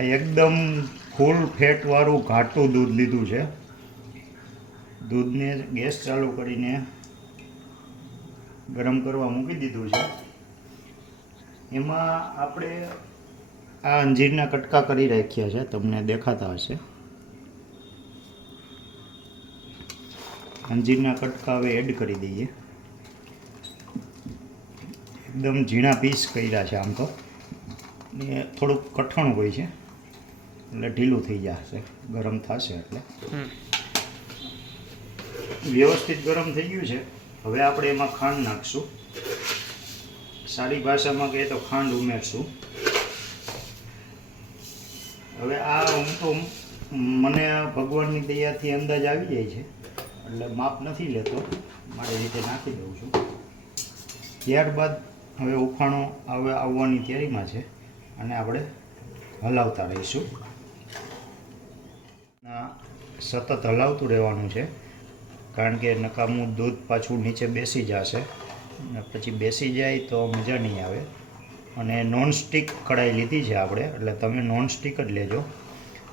આ એકદમ ફૂલ ફેટવાળું ઘાટું દૂધ લીધું છે. દૂધને ગેસ ચાલુ કરીને ગરમ કરવા મૂકી દીધું છે. એમાં આપણે આ અંજીરના કટકા કરી રાખ્યા છે, તમને દેખાતા હશે. અંજીરના કટકા હવે એડ કરી દઈએ. એકદમ ઝીણા પીસ કર્યા છે આમ તો, ને થોડુંક કઠણ હોય છે એટલે ઢીલું થઈ જશે ગરમ થશે એટલે. વ્યવસ્થિત ગરમ થઈ ગયું છે. હવે આપણે એમાં ખાંડ નાખશું. સારી ભાષામાં કહીએ તો ખાંડ ઉમેરશું. હવે આ હું તો મને ભગવાનની દયાથી અંદાજ આવી જાય છે એટલે માપ નથી લેતો, મારી રીતે નાખી દઉં છું. ત્યારબાદ હવે ઉફાણો આવવાની તૈયારીમાં છે અને આપણે હલાવતા રહીશું. સતત હલાવતું રહેવાનું છે, કારણ કે નકામું દૂધ પાછું નીચે બેસી જશે અને પછી બેસી જાય તો મજા નહીં આવે. અને નોનસ્ટિક કઢાઈ લીધી છે આપણે, એટલે તમે નોનસ્ટિક જ લેજો.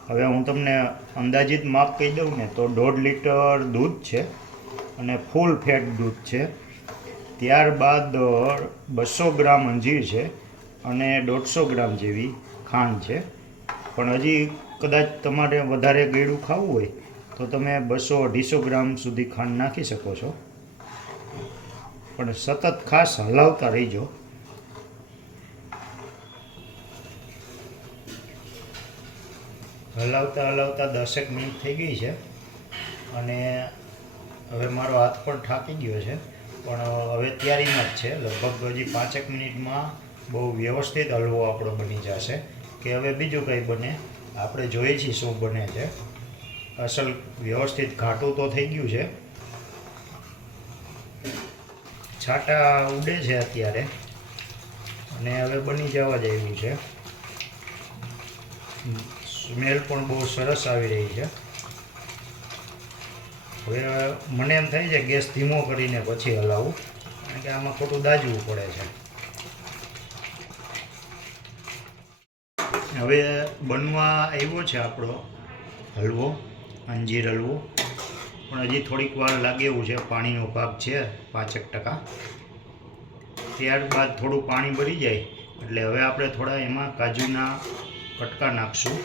હવે હું તમને અંદાજિત માપ કહી દઉં ને તો 1.5 લીટર દૂધ છે અને ફૂલ ફેટ દૂધ છે. ત્યારબાદ 200 ગ્રામ અંજીર છે અને 150 ગ્રામ જેવી ખાંડ છે. પણ હજી કદાચ તમારે વધારે ગળ્યું ખાવું હોય તો તમે 200-250 ગ્રામ સુધી ખાંડ નાખી શકો છો. પણ સતત ખાસ હલાવતા રહીજો. હલાવતા 10 મિનિટ થઈ ગઈ છે અને હવે મારો હાથ પણ થાકી ગયો છે, પણ હવે તૈયારીમાં જ છે. લગભગ હજી 5 મિનિટમાં બહુ વ્યવસ્થિત હલવો આપણો બની જશે. કે હવે બીજું કંઈ બને આપણે જોઈએ છીએ શું બને છે. અસલ વ્યવસ્થિત ઘાટું તો થઈ ગયું છે. છાંટા ઉડે છે અત્યારે અને હવે બની જવા જ આવ્યું છે. સ્મેલ પણ બહુ સરસ આવી રહી છે. હવે મને એમ થાય છે ગેસ ધીમો કરીને પછી હલાવું, કારણ કે આમાં ખોટું દાજવું પડે છે. હવે બનવા આવ્યો છે આપણો હલવો, અંજીર હલવો, પણ હજી થોડીક વાર લાગે એવું છે. પાણીનો ભાગ છે 5%. ત્યારબાદ થોડું પાણી બળી જાય એટલે હવે આપણે થોડા એમાં કાજુના કટકા નાખશું.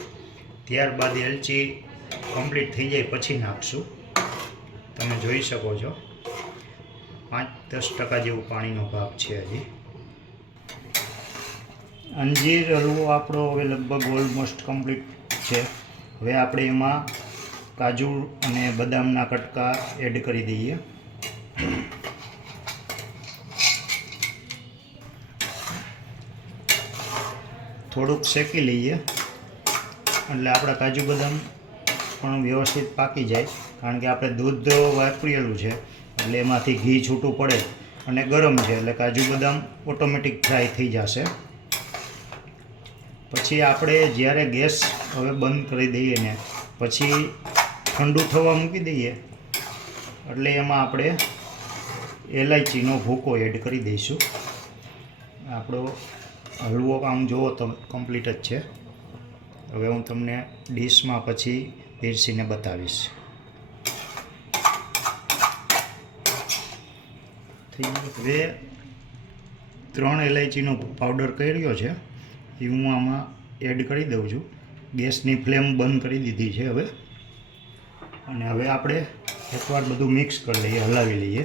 ત્યારબાદ એલચી કમ્પ્લીટ થઈ જાય પછી નાખશું. તમે જોઈ શકો છો 5-10% જેવું પાણીનો ભાગ છે હજી. અંજીર હલવો આપણો હવે લગભગ ઓલમોસ્ટ કમ્પ્લીટ છે. હવે આપણે એમાં કાજુ અને બદામના કટકા એડ કરી દઈએ. થોડુંક શેકી લઈએ એટલે આપણા કાજુ બદામ પણ વ્યવસ્થિત પાકી જાય, કારણ કે આપણે દૂધ વાપરેલું છે એટલે એમાંથી ઘી છૂટું પડે અને ગરમ છે એટલે કાજુ બદામ ઓટોમેટિક ફ્રાય થઈ જશે. પછી આપણે જ્યારે ગેસ હવે બંધ કરી દઈએ ને પછી ઠંડુ થવા મૂકી દઈએ એટલે એમાં આપણે એલાયચીનો ભૂકો એડ કરી દઈશું. આપણો હલવો આમ જુઓ તો કમ્પ્લીટ જ છે. હવે હું તમને ડીશમાં પછી પીરસીને બતાવીશ. હવે 3 એલાયચીનો પાવડર કર્યો છે એ હું આમાં એડ કરી દઉં છું. ગેસની ફ્લેમ બંધ કરી દીધી છે હવે. અને હવે આપણે એકવાર બધું મિક્સ કરી લઈએ, હલાવી લઈએ.